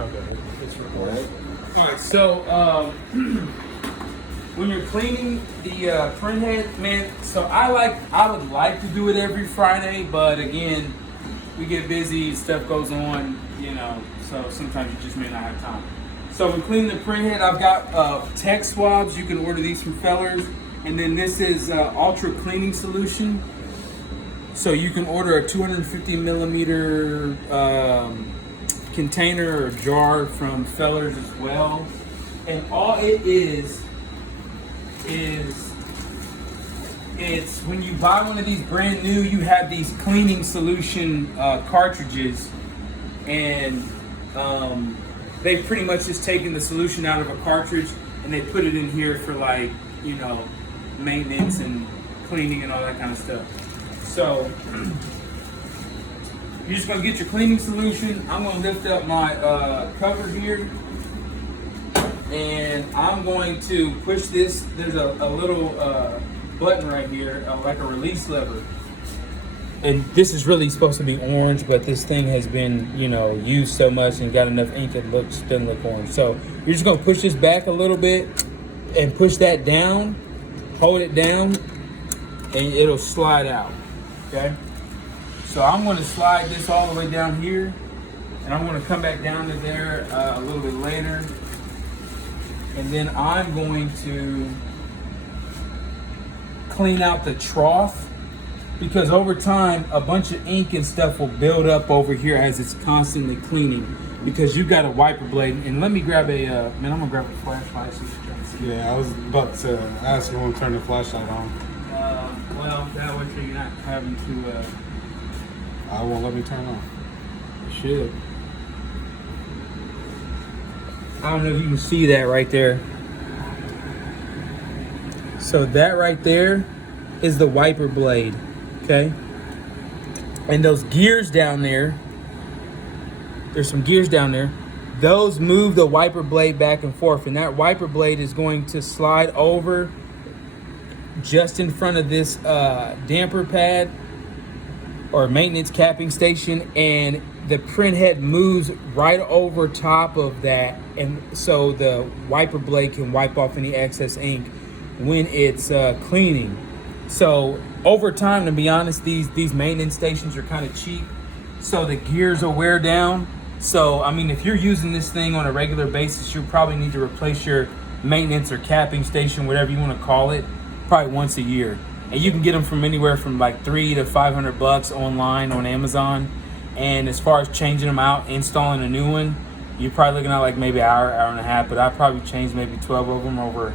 Okay. It's recording. All right. So when you're cleaning the printhead, man. So I would like to do it every Friday, but again, we get busy. Stuff goes on, you know. So sometimes you just may not have time. So when cleaning the printhead, I've got tech swabs. You can order these from Fellers, and then this is ultra cleaning solution. So you can order a 250 millimeter container or jar from Fellers as well. And all it is it's when you buy one of these brand new, you have these cleaning solution cartridges, and they've pretty much just taken the solution out of a cartridge and they put it in here for, like, you know, maintenance and cleaning and all that kind of stuff. So you're just gonna get your cleaning solution. I'm gonna lift up my cover here, and I'm going to push this. There's a little button right here, like a release lever. And this is really supposed to be orange, but this thing has been, you know, used so much and got enough ink it doesn't look orange. So you're just gonna push this back a little bit and push that down, hold it down, and it'll slide out. Okay, so I'm going to slide this all the way down here, and I'm going to come back down to there a little bit later, and then I'm going to clean out the trough, because over time a bunch of ink and stuff will build up over here as it's constantly cleaning, because you got a wiper blade. And let me grab a I'm gonna grab a flashlight so you can see. Yeah, I was about to ask you when to turn the flashlight on. Well, that way so you're not having to. I won't let me turn on. It should. I don't know if you can see that right there. So that right there is the wiper blade, okay? And those gears down there, there's some gears down there. Those move the wiper blade back and forth, and that wiper blade is going to slide over just in front of this damper pad or maintenance capping station, and the printhead moves right over top of that, and so the wiper blade can wipe off any excess ink when it's cleaning. So over time, to be honest, these maintenance stations are kind of cheap, so the gears will wear down. So I mean, if you're using this thing on a regular basis, you probably need to replace your maintenance or capping station, whatever you want to call it, probably once a year. And you can get them from anywhere from like $300 to $500 online on Amazon. And as far as changing them out, installing a new one, you're probably looking at like maybe an hour and a half. But I probably changed maybe 12 of them over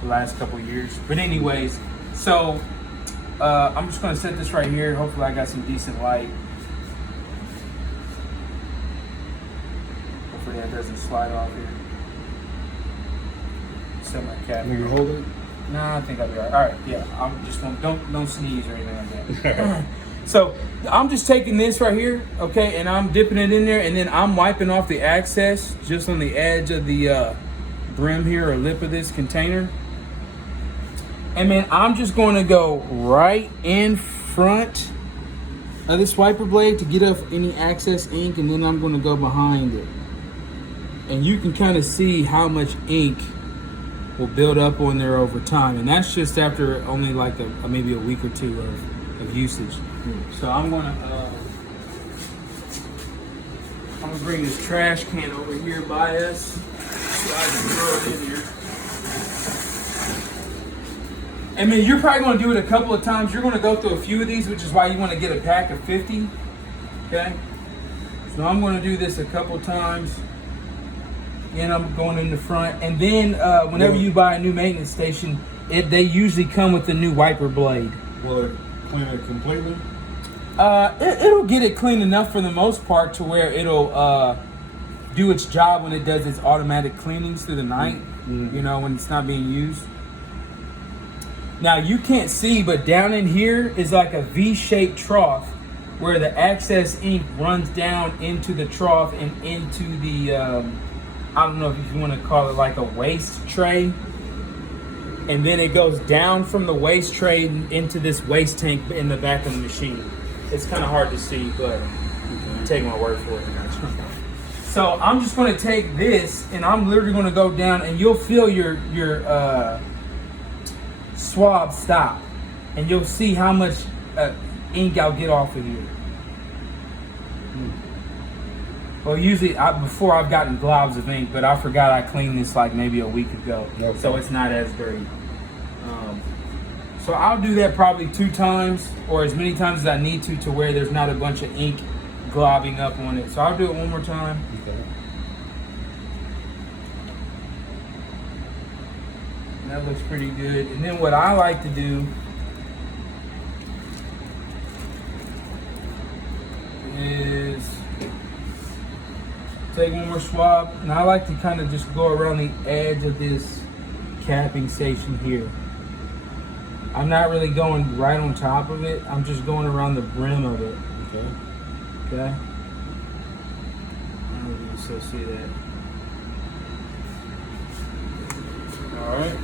the last couple of years. But anyways, so I'm just going to set this right here. Hopefully I got some decent light. Hopefully that doesn't slide off here. Set my cap. Can you hold it? Nah, I think I'll be all right. All right, yeah. I'm just don't sneeze or anything like that. So I'm just taking this right here, okay, and I'm dipping it in there, and then I'm wiping off the excess just on the edge of the brim here or lip of this container. And then I'm just going to go right in front of this wiper blade to get off any excess ink, and then I'm going to go behind it. And you can kind of see how much ink will build up on there over time, and that's just after only like maybe a week or two of usage. So I'm gonna bring this trash can over here by us so I can throw it in here. And then you're probably gonna do it a couple of times. You're gonna go through a few of these, which is why you want to get a pack of 50. Okay, so I'm gonna do this a couple of times. And I'm going in the front, and then whenever you buy a new maintenance station, they usually come with a new wiper blade. Will it clean it completely? It'll get it clean enough for the most part to where it'll do its job when it does its automatic cleanings through the night. Mm-hmm. You know, when it's not being used. Now you can't see, but down in here is like a V-shaped trough where the excess ink runs down into the trough and into the I don't know if you want to call it like a waste tray. And then it goes down from the waste tray into this waste tank in the back of the machine. It's kind of hard to see, but take my word for it. So I'm just going to take this and I'm literally going to go down and you'll feel your swab stop. And you'll see how much ink I'll get off of here. Well, usually before I've gotten globs of ink, but I forgot I cleaned this like maybe a week ago. Okay. So it's not as dirty. So I'll do that probably 2 times or as many times as I need to where there's not a bunch of ink globbing up on it. So I'll do it one more time. Okay. That looks pretty good. And then what I like to do is take one more swab, and I like to kind of just go around the edge of this capping station here. I'm not really going right on top of it. I'm just going around the brim of it. Okay. Okay. I don't know if you can still see that. All right.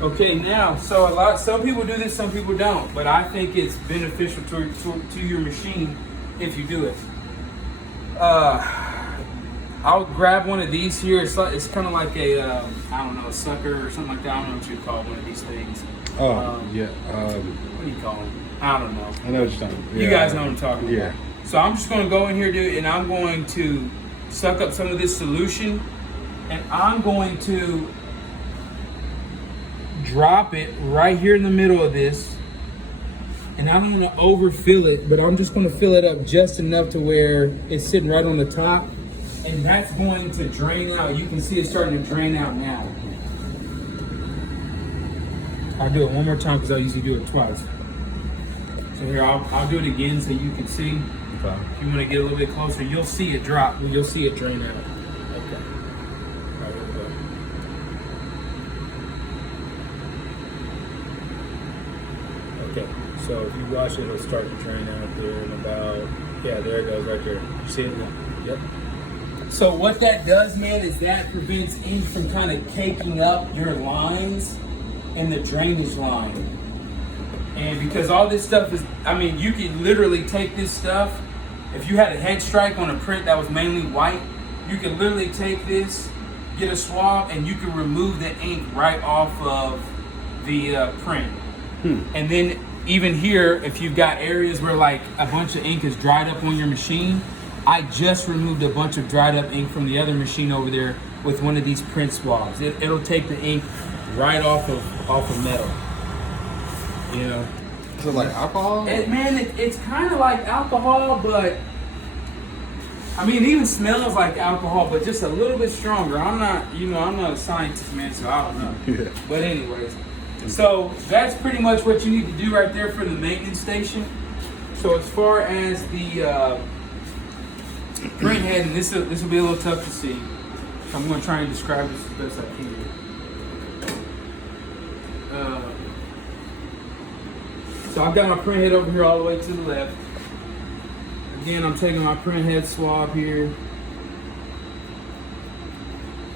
Okay, now, so some people do this, some people don't, but I think it's beneficial to your machine if you do it. I'll grab one of these here. It's kind of like a, I don't know, a sucker or something like that. I don't know what you call one of these things. Yeah. What do you call them? I don't know. I know what you're talking about. You guys know what I'm talking about. Yeah. So I'm just going to go in here, dude, and I'm going to suck up some of this solution, and I'm going to drop it right here in the middle of this. And I don't want to overfill it, but I'm just going to fill it up just enough to where it's sitting right on the top. And that's going to drain out. You can see it starting to drain out now. I'll do it one more time because I usually do it twice. So here, I'll do it again so you can see. Okay. If you want to get a little bit closer, you'll see it drop. You'll see it drain out. Okay. All right, here we go. Okay, so if you watch it, it'll start to drain out there in about, yeah, there it goes right there. You see it? Yep. So what that does, man, is that prevents ink from kind of caking up your lines in the drainage line. And because all this stuff is, I mean, you could literally take this stuff, if you had a head strike on a print that was mainly white, you could literally take this, get a swab, and you can remove the ink right off of the print. And then even here, if you've got areas where like a bunch of ink is dried up on your machine, I just removed a bunch of dried up ink from the other machine over there with one of these print swabs. It'll take the ink right off of metal. You know. Is it like alcohol? It's kind of like alcohol, but I mean, it even smells like alcohol, but just a little bit stronger. I'm not a scientist, man, so I don't know. Yeah. But anyways, so that's pretty much what you need to do right there for the maintenance station. So as far as the Printhead, and this will be a little tough to see. I'm going to try and describe this as best I can. So I've got my Printhead over here all the way to the left. Again, I'm taking my Printhead swab here.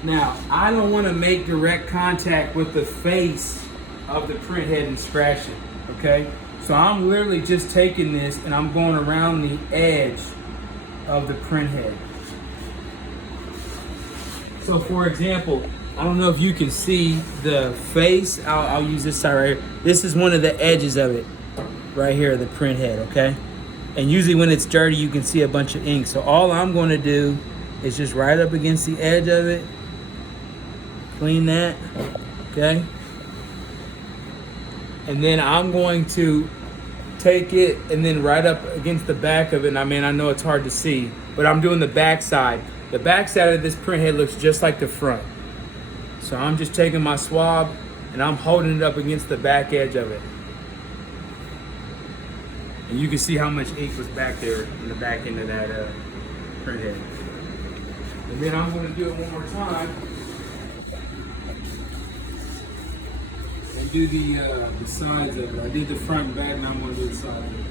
Now, I don't want to make direct contact with the face of the Printhead and scratch it, okay? So I'm literally just taking this and I'm going around the edge of the Printhead. So for example, I don't know if you can see the face. I'll use this side right here. This is one of the edges of it, right here, the Printhead, okay? And usually when it's dirty, you can see a bunch of ink. So all I'm going to do is just right up against the edge of it, clean that, okay? And then I'm going to take it and then right up against the back of it. And I mean, I know it's hard to see, but I'm doing the back side. The back side of this Printhead looks just like the front. So I'm just taking my swab and I'm holding it up against the back edge of it. And you can see how much ink was back there in the back end of that Printhead. And then I'm going to do it one more time. And do the sides of it. I did the front and back, now I'm going to do the side of it.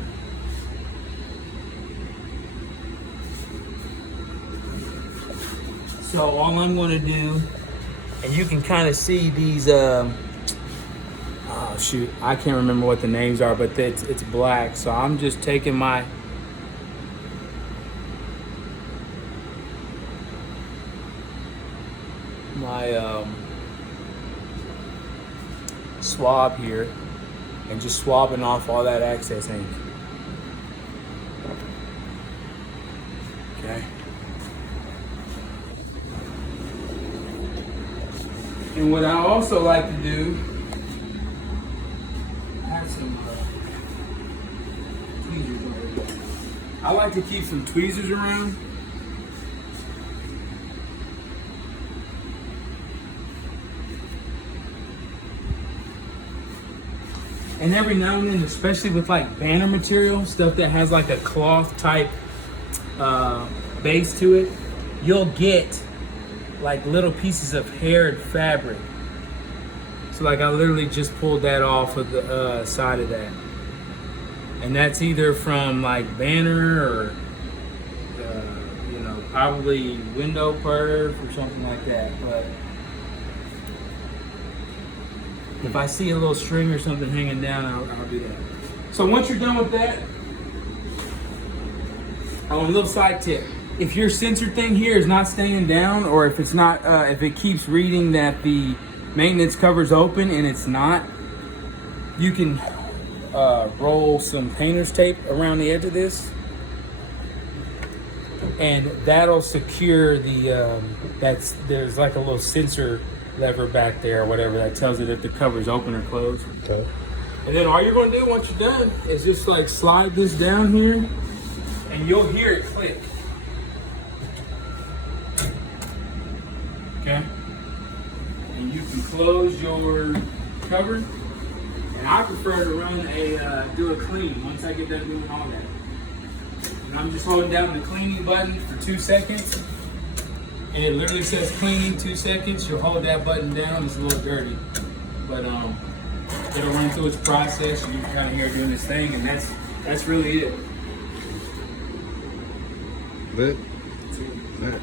So all I'm going to do, and you can kind of see these, oh shoot, I can't remember what the names are, but it's black. So I'm just taking my my swab here and just swabbing off all that excess ink. Okay. And what I also like to do, I have some tweezers over there. I like to keep some tweezers around. And every now and then, especially with like banner material, stuff that has like a cloth type base to it, you'll get like little pieces of haired fabric. So like I literally just pulled that off of the side of that. And that's either from like banner or, you know, probably window perf or something like that. But if I see a little string or something hanging down, I'll do that. So once you're done with that, oh, a little side tip. If your sensor thing here is not staying down, or if it's not, if it keeps reading that the maintenance cover's open and it's not, you can roll some painter's tape around the edge of this, and that'll secure the, there's like a little sensor lever back there or whatever that tells it if the cover's open or closed. Okay. And then all you're gonna do once you're done is just like slide this down here and you'll hear it click. Okay? And you can close your cover. And I prefer to run do a clean once I get done doing all that. And I'm just holding down the cleaning button for 2 seconds. And it literally says cleaning 2 seconds. You'll hold that button down. It's a little dirty, but it'll run through its process, and you can kind of hear it doing this thing, and that's really it. Lit. Lit.